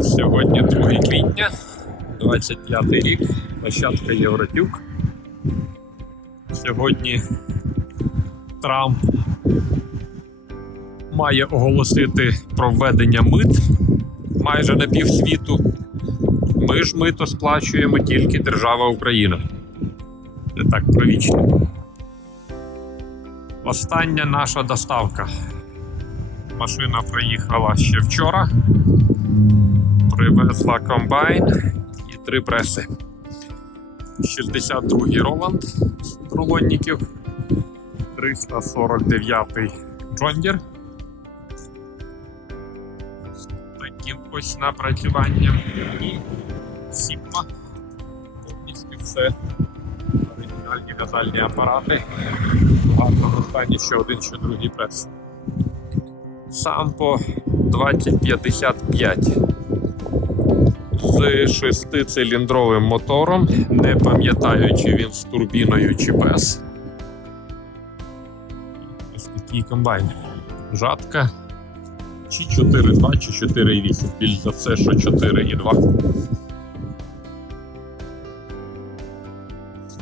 Сьогодні 2 квітня, 25 рік, площадка Євротюк. Сьогодні Трамп має оголосити про введення мит майже на півсвіту. Ми ж мито сплачуємо тільки держава Україна. Це так провічно. Остання наша доставка. Машина приїхала ще вчора. Привезла комбайн і три преси. 62-й Роланд рулонників, 349-й Джондір. З таким ось напрацюванням. І Сігма. Повністю все. Оригінальні в'язальні апарати. В гарному ще один, ще другий прес. Сампо 2055 з шестициліндровим мотором, не пам'ятаю, чи він з турбіною чи без. Ось такий комбайн. Жатка. Чи 4,2, чи 4,8. Більш за все, що 4,2.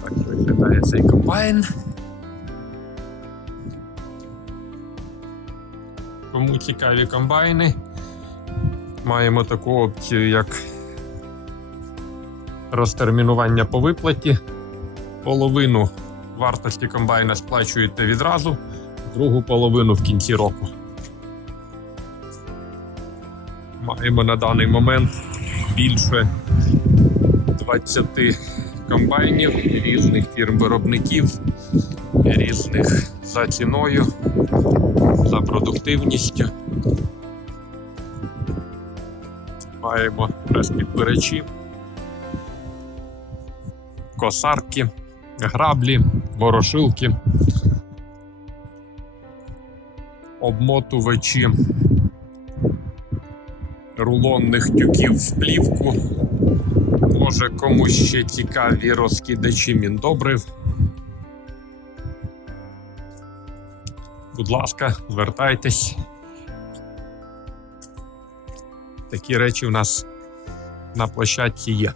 Так виглядає цей комбайн. Кому цікаві комбайни, маємо таку опцію, як розтермінування по виплаті. Половину вартості комбайна сплачуєте відразу, другу половину в кінці року. Маємо на даний момент більше 20 комбайнів різних фірм-виробників, різних за ціною, продуктивністю. Маємо прес-підбирачі, косарки, граблі, ворошилки, обмотувачі рулонних тюків в плівку. Може комусь ще цікаві розкидачі міндобрив. Будь ласка, звертайтесь. Такі речі у нас на площадці є.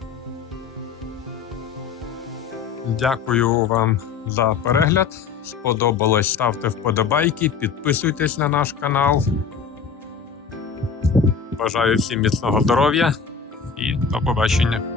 Дякую вам за перегляд. Сподобалось, ставте вподобайки, підписуйтесь на наш канал. Бажаю всім міцного здоров'я і до побачення.